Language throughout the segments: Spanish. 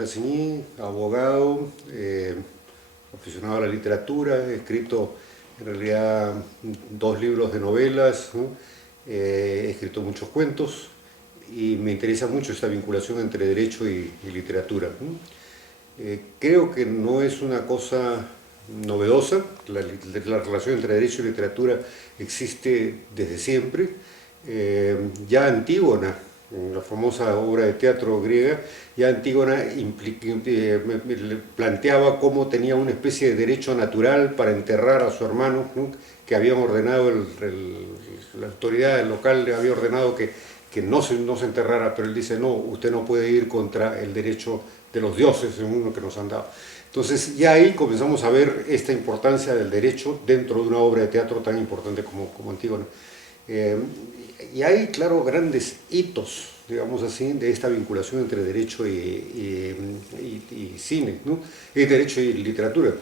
Trasigny, abogado, aficionado a la literatura, he escrito en realidad 2 libros de novelas, ¿no? He escrito muchos cuentos y me interesa mucho esta vinculación entre derecho y literatura, ¿no? Creo que no es una cosa novedosa, la relación entre derecho y literatura existe desde siempre. Ya Antígona, en la famosa obra de teatro griega, ya Antígona planteaba cómo tenía una especie de derecho natural para enterrar a su hermano, ¿no? Que habían ordenado, la autoridad local le había ordenado que no se enterrara, pero él dice, no, usted no puede ir contra el derecho de los dioses, según lo que nos han dado. Entonces ya ahí comenzamos a ver esta importancia del derecho dentro de una obra de teatro tan importante como Antígona. Y hay, claro, grandes hitos, digamos así, de esta vinculación entre derecho y cine, ¿no? Y derecho y literatura.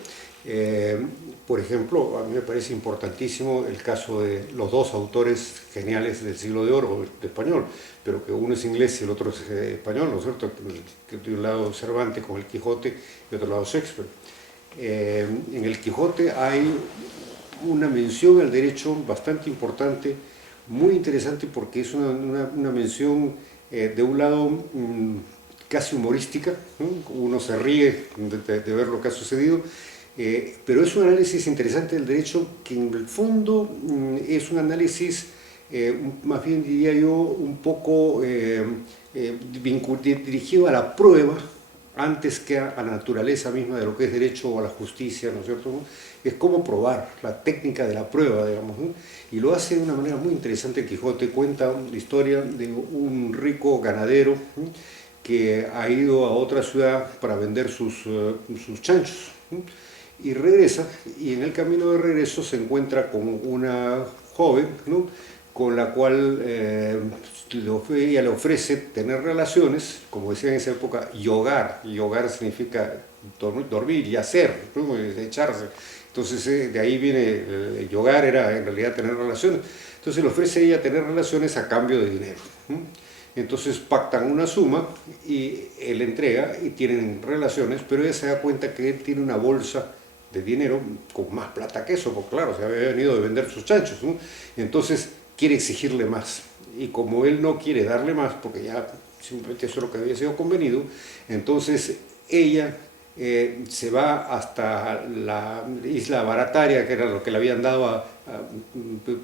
Por ejemplo, a mí me parece importantísimo el caso de los 2 autores geniales del Siglo de Oro, de español, pero que uno es inglés y el otro es español, ¿no es cierto? Que de un lado Cervantes con el Quijote y de otro lado Shakespeare. En el Quijote hay una mención al derecho bastante importante, muy interesante porque es una mención de un lado casi humorística, ¿no? Uno se ríe de ver lo que ha sucedido, pero es un análisis interesante del derecho que en el fondo es un análisis, más bien diría yo, un poco dirigido a la prueba antes que a la naturaleza misma de lo que es derecho o a la justicia, ¿no es cierto? Es cómo probar, la técnica de la prueba, digamos, ¿no? Y lo hace de una manera muy interesante. Quijote cuenta la historia de un rico ganadero, ¿no? Que ha ido a otra ciudad para vender sus chanchos, ¿no? Y regresa, y en el camino de regreso se encuentra con una joven, ¿no? Con la cual ella le ofrece tener relaciones, como decía en esa época, yogar. Yogar significa dormir y hacer, ¿no? Echarse. Entonces de ahí viene, yogar era en realidad tener relaciones. Entonces le ofrece a ella tener relaciones a cambio de dinero, ¿no? Entonces pactan una suma y él entrega y tienen relaciones, pero ella se da cuenta que él tiene una bolsa de dinero con más plata que eso, porque claro, se había venido de vender sus chanchos, ¿no? Entonces quiere exigirle más, y como él no quiere darle más, porque ya simplemente eso es lo que había sido convenido, entonces ella se va hasta la isla Barataria, que era lo que le habían dado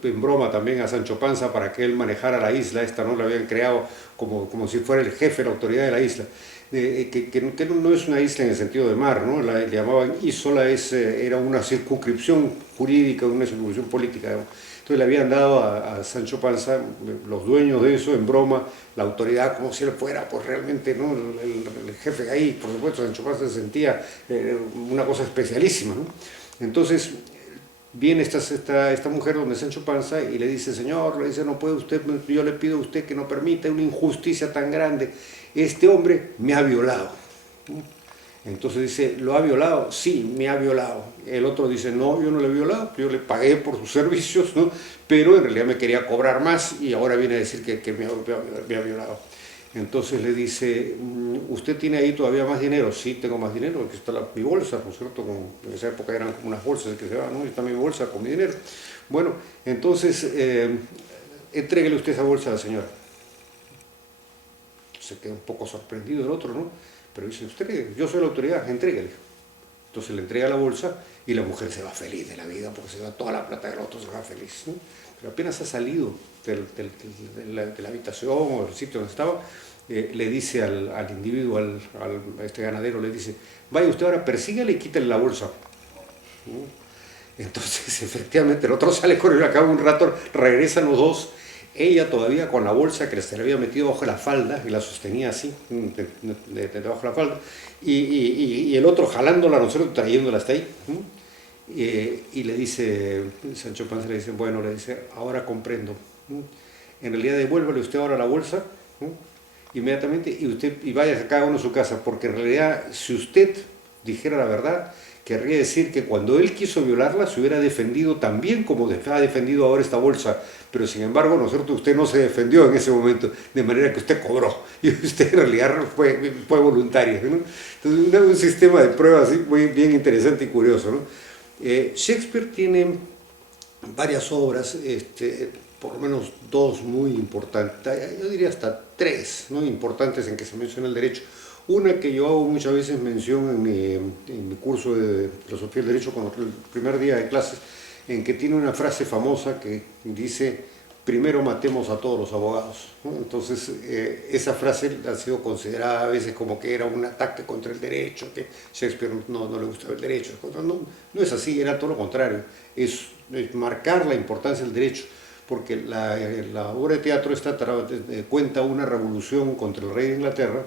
en broma también a Sancho Panza para que él manejara la isla. Esta no la habían creado como si fuera el jefe, la autoridad de la isla. Que no es una isla en el sentido de mar, ¿no? Le llamaban Isola, era una circunscripción jurídica, una circunscripción política, ¿no? Entonces le habían dado a Sancho Panza, los dueños de eso, en broma, la autoridad, como si él fuera, pues realmente, ¿no? El jefe de ahí. Por supuesto, Sancho Panza se sentía una cosa especialísima, ¿no? Entonces viene esta mujer donde Sancho Panza y le dice, señor, le dice, no puede usted, yo le pido a usted que no permita una injusticia tan grande. Este hombre me ha violado, ¿no? Entonces dice, ¿lo ha violado? Sí, me ha violado. El otro dice, no, yo no le he violado, yo le pagué por sus servicios, ¿no? Pero en realidad me quería cobrar más y ahora viene a decir que me ha violado. Entonces le dice, ¿usted tiene ahí todavía más dinero? Sí, tengo más dinero, aquí está mi bolsa, ¿no es cierto? En esa época eran como unas bolsas que se daban, ¿no? Y está mi bolsa con mi dinero. Bueno, entonces, entréguele usted esa bolsa a la señora. Se queda un poco sorprendido el otro, ¿no? Pero dice, usted, yo soy la autoridad, entréguele. Entonces le entrega la bolsa y la mujer se va feliz de la vida porque se da toda la plata del otro, se va feliz, ¿no? Pero apenas ha salido de la habitación o del sitio donde estaba, le dice al individuo, a este ganadero, le dice, vaya usted ahora, persígale y quítale la bolsa, ¿no? Entonces efectivamente el otro sale corriendo, acaba un rato, regresan los dos, ella todavía con la bolsa que se le había metido bajo la falda y la sostenía así, debajo de la falda, y el otro jalándola, ¿no es cierto?, trayéndola hasta ahí, ¿no? Y le dice, Sancho Panza le dice, bueno, le dice, ahora comprendo, ¿no? En realidad devuélvale usted ahora la bolsa, ¿no? Inmediatamente y vaya a cada uno a su casa, porque en realidad si usted dijera la verdad, querría decir que cuando él quiso violarla se hubiera defendido también como ha defendido ahora esta bolsa, pero sin embargo, ¿no es cierto?, usted no se defendió en ese momento, de manera que usted cobró, y usted en realidad fue voluntario, ¿no? Entonces, un sistema de pruebas así, muy bien interesante y curioso, ¿no? Shakespeare tiene varias obras, por lo menos dos muy importantes, yo diría hasta tres, ¿no?, importantes en que se menciona el derecho. Una que yo hago muchas veces mención en mi curso de filosofía del derecho, cuando el primer día de clases, en que tiene una frase famosa que dice: primero matemos a todos los abogados, ¿no? Entonces, esa frase ha sido considerada a veces como que era un ataque contra el derecho, que Shakespeare no le gustaba el derecho. No es así, era todo lo contrario, es marcar la importancia del derecho, porque la obra de teatro cuenta una revolución contra el rey de Inglaterra,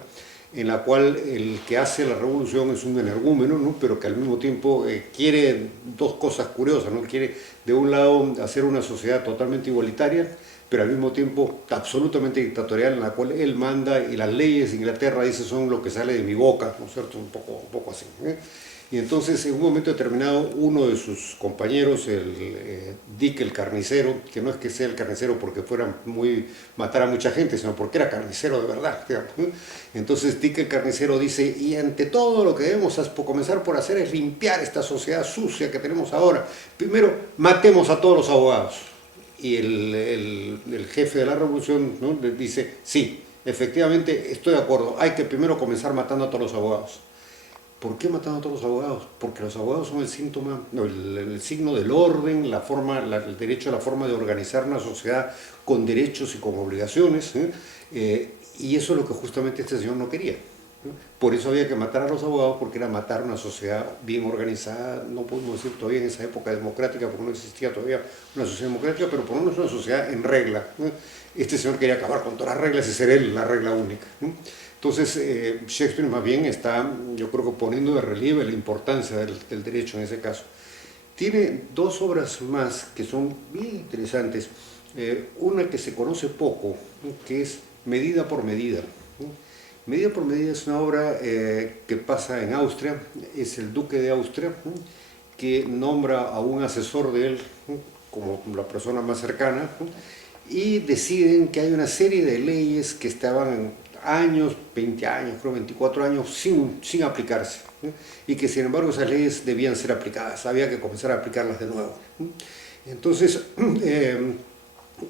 en la cual el que hace la revolución es un energúmeno, ¿no?, pero que al mismo tiempo quiere dos cosas curiosas, ¿no? Quiere, de un lado, hacer una sociedad totalmente igualitaria, pero al mismo tiempo absolutamente dictatorial, en la cual él manda, y las leyes de Inglaterra, dice, son lo que sale de mi boca, ¿no es cierto?, un poco así, ¿eh? Y entonces, en un momento determinado, uno de sus compañeros, Dick el carnicero, que no es que sea el carnicero porque matara a mucha gente, sino porque era carnicero de verdad, digamos, ¿no? Entonces Dick el carnicero dice: y ante todo lo que debemos comenzar por hacer es limpiar esta sociedad sucia que tenemos ahora. Primero, matemos a todos los abogados. Y el jefe de la revolución, ¿no?, dice: sí, efectivamente, estoy de acuerdo, hay que primero comenzar matando a todos los abogados. ¿Por qué matando a todos los abogados? Porque los abogados son el signo del orden, el derecho a la forma de organizar una sociedad con derechos y con obligaciones, y eso es lo que justamente este señor no quería, ¿no? Por eso había que matar a los abogados, porque era matar una sociedad bien organizada, no podemos decir todavía en esa época democrática, porque no existía todavía una sociedad democrática, pero por lo menos una sociedad en regla, ¿no? Este señor quería acabar con todas las reglas y ser él la regla única, ¿no? Entonces, Shakespeare más bien está, yo creo que poniendo de relieve la importancia del derecho en ese caso. Tiene dos obras más que son bien interesantes. Una que se conoce poco, ¿no?, que es Medida por Medida, ¿no? Medida por Medida es una obra que pasa en Austria, es el duque de Austria, ¿no?, que nombra a un asesor de él, ¿no?, como la persona más cercana, ¿no?, y deciden que hay una serie de leyes que estaban años, 20 años, creo 24 años, sin aplicarse, ¿no?, y que sin embargo esas leyes debían ser aplicadas, había que comenzar a aplicarlas de nuevo, ¿no? Entonces,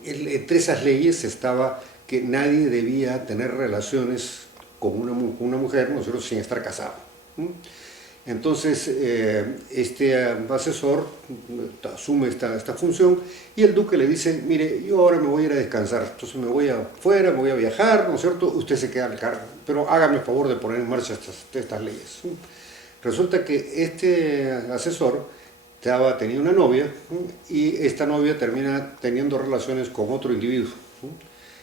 entre esas leyes estaba que nadie debía tener relaciones con una mujer, ¿no?, sin estar casado, ¿no? Entonces, este asesor asume esta función, y el duque le dice: mire, yo ahora me voy a ir a descansar, entonces me voy afuera, me voy a viajar, ¿no es cierto?, usted se queda al cargo, pero hágame el favor de poner en marcha estas leyes. Resulta que este asesor tenía una novia, ¿no?, y esta novia termina teniendo relaciones con otro individuo, ¿no?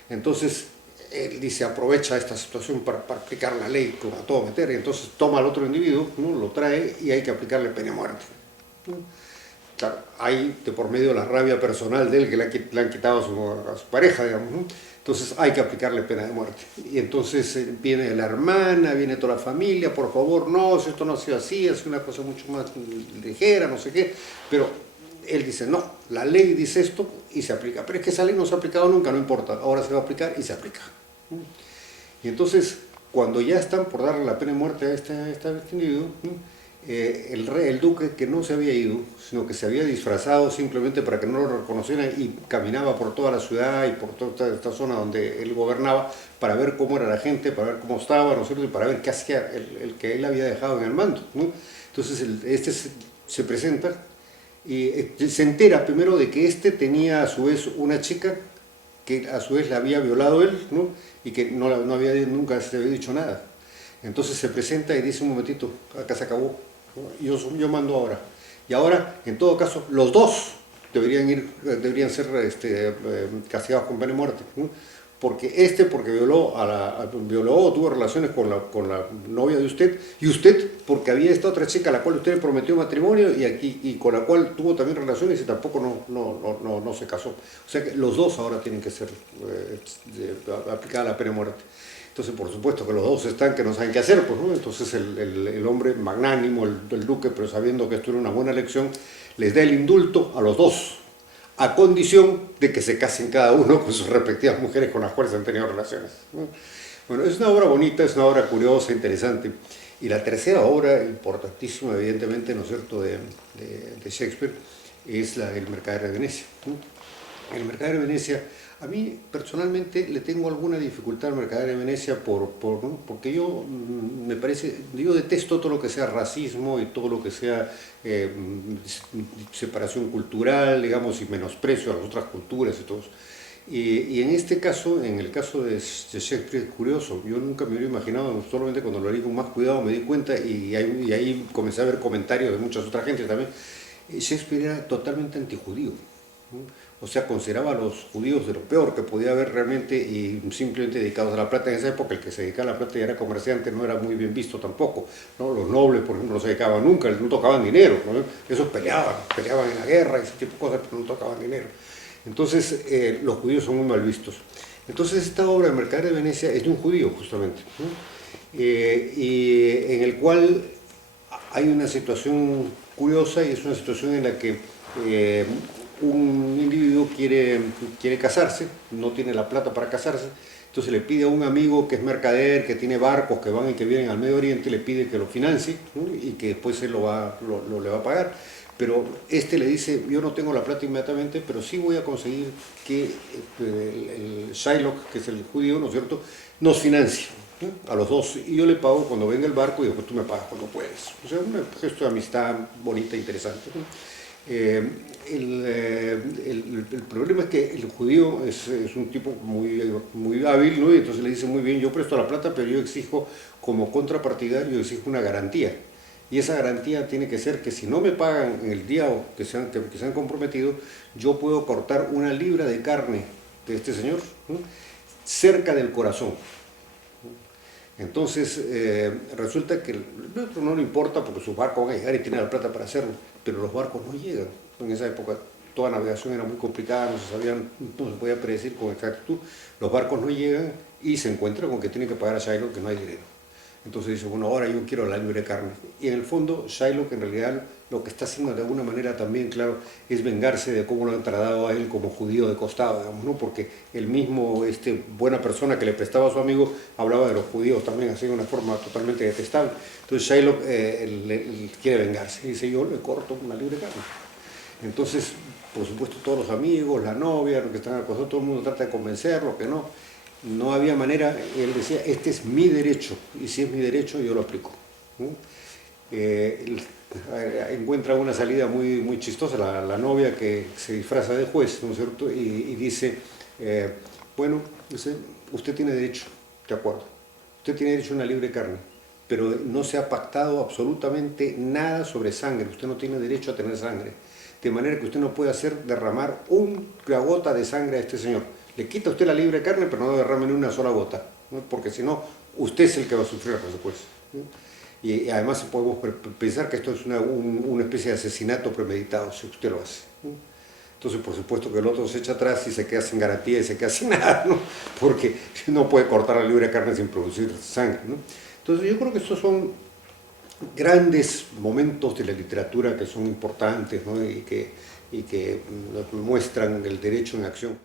Entonces, él dice: aprovecha esta situación para aplicar la ley a todo meter, y entonces toma al otro individuo, ¿no?, lo trae, y hay que aplicarle pena de muerte, ¿no? Claro, hay de por medio la rabia personal de él, que le han quitado a su pareja, digamos, ¿no? Entonces hay que aplicarle pena de muerte. Y entonces viene la hermana, viene toda la familia: por favor, no, si esto no ha sido así, es una cosa mucho más ligera, no sé qué, pero él dice: no, la ley dice esto y se aplica, pero es que esa ley no se ha aplicado nunca, no importa, ahora se va a aplicar y se aplica. Y entonces, cuando ya están por darle la pena de muerte a este individuo, el duque, que no se había ido, sino que se había disfrazado simplemente para que no lo reconocieran, y caminaba por toda la ciudad y por toda esta zona donde él gobernaba, para ver cómo era la gente, para ver cómo estaba, ¿no es cierto?, y para ver qué hacía el que él había dejado en el mando, ¿no? Entonces se presenta y se entera primero de que tenía a su vez una chica que a su vez la había violado él, ¿no?, y que nunca se había dicho nada. Entonces se presenta y dice: un momentito, acá se acabó, ¿no?, yo mando ahora. Y ahora, en todo caso, los dos deberían ser castigados con pena de muerte, ¿no? Porque violó o tuvo relaciones con la novia de usted, y usted porque había esta otra chica a la cual usted le prometió matrimonio y con la cual tuvo también relaciones y tampoco no se casó. O sea que los dos ahora tienen que ser aplicada la pena de muerte. Entonces, por supuesto que los dos están que no saben qué hacer, pues, ¿no? Entonces el hombre magnánimo, el duque, pero sabiendo que esto era una buena elección, les da el indulto a los dos, a condición de que se casen cada uno con sus respectivas mujeres con las cuales han tenido relaciones, ¿no? Bueno, es una obra bonita, es una obra curiosa, interesante. Y la tercera obra, importantísima evidentemente, ¿no es cierto?, de Shakespeare, es la del Mercader de Venecia, ¿no? El Mercader de Venecia, a mí personalmente le tengo alguna dificultad al Mercader de Venecia ¿no? Porque yo, me parece, yo detesto todo lo que sea racismo y todo lo que sea separación cultural, digamos, y menosprecio a las otras culturas y todo eso. Y en este caso, en el caso de Shakespeare, es curioso, yo nunca me hubiera imaginado, solamente cuando lo leí con más cuidado me di cuenta y ahí comencé a ver comentarios de muchas otras gente también. Shakespeare era totalmente antijudío, ¿no? O sea, consideraba a los judíos de lo peor que podía haber realmente y simplemente dedicados a la plata. En esa época el que se dedicaba a la plata y era comerciante no era muy bien visto tampoco, ¿no? Los nobles, por ejemplo, no se dedicaban nunca, no tocaban dinero, ¿no? Esos peleaban en la guerra y ese tipo de cosas, pero no tocaban dinero. Entonces, los judíos son muy mal vistos. Entonces, esta obra de Mercader de Venecia es de un judío, justamente, ¿no? Y en el cual hay una situación curiosa y es una situación en la que un individuo quiere casarse, no tiene la plata para casarse, entonces le pide a un amigo que es mercader, que tiene barcos que van y que vienen al Medio Oriente, le pide que lo financie, ¿no? Y que después él le va a pagar. Pero este le dice, yo no tengo la plata inmediatamente, pero sí voy a conseguir que el Shylock, que es el judío, ¿no es cierto?, nos financie, ¿no?, a los dos, y yo le pago cuando venga el barco y después tú me pagas cuando puedes. O sea, un gesto de amistad bonita e interesante, ¿no? El problema es que el judío es un tipo muy hábil, ¿no? Y entonces le dice, muy bien, yo presto la plata, pero yo exijo como contrapartida, yo exijo una garantía. Y esa garantía tiene que ser que si no me pagan en el día que se han comprometido, yo puedo cortar 1 libra de carne de este señor, ¿no?, cerca del corazón. Entonces, resulta que el otro no le importa porque sus barcos van a llegar y tiene la plata para hacerlo, pero los barcos no llegan. En esa época toda navegación era muy complicada, no se podía predecir con exactitud. Los barcos no llegan y se encuentra con que tienen que pagar a Shylock que no hay dinero. Entonces dice, bueno, ahora yo quiero la libre carne. Y en el fondo, Shylock en realidad lo que está haciendo de alguna manera también, claro, es vengarse de cómo lo han tratado a él como judío de costado, digamos, ¿no? Porque el mismo, buena persona que le prestaba a su amigo, hablaba de los judíos también, así de una forma totalmente detestable. Entonces Shylock él quiere vengarse y dice, yo le corto una libre carne. Entonces, por supuesto, todos los amigos, la novia, los que están acosados, todo el mundo trata de convencerlo, que no había manera. Él decía, este es mi derecho, y si es mi derecho, yo lo aplico, ¿no? Encuentra una salida muy chistosa, la novia que se disfraza de juez, ¿no es cierto?, y dice, bueno, dice, usted tiene derecho, de acuerdo, usted tiene derecho a una libre carne, pero no se ha pactado absolutamente nada sobre sangre, usted no tiene derecho a tener sangre, de manera que usted no puede hacer derramar una gota de sangre a este señor. Le quita usted la libre carne, pero no derrame ni una sola gota, ¿no?, porque si no, usted es el que va a sufrir las consecuencias, ¿no? Y además podemos pensar que esto es una especie de asesinato premeditado, si usted lo hace, ¿no? Entonces, por supuesto que el otro se echa atrás y se queda sin garantía y se queda sin nada, ¿no?, porque no puede cortar la libre carne sin producir sangre, ¿no? Entonces, yo creo que estos son grandes momentos de la literatura que son importantes, ¿no?, y que muestran el derecho en acción.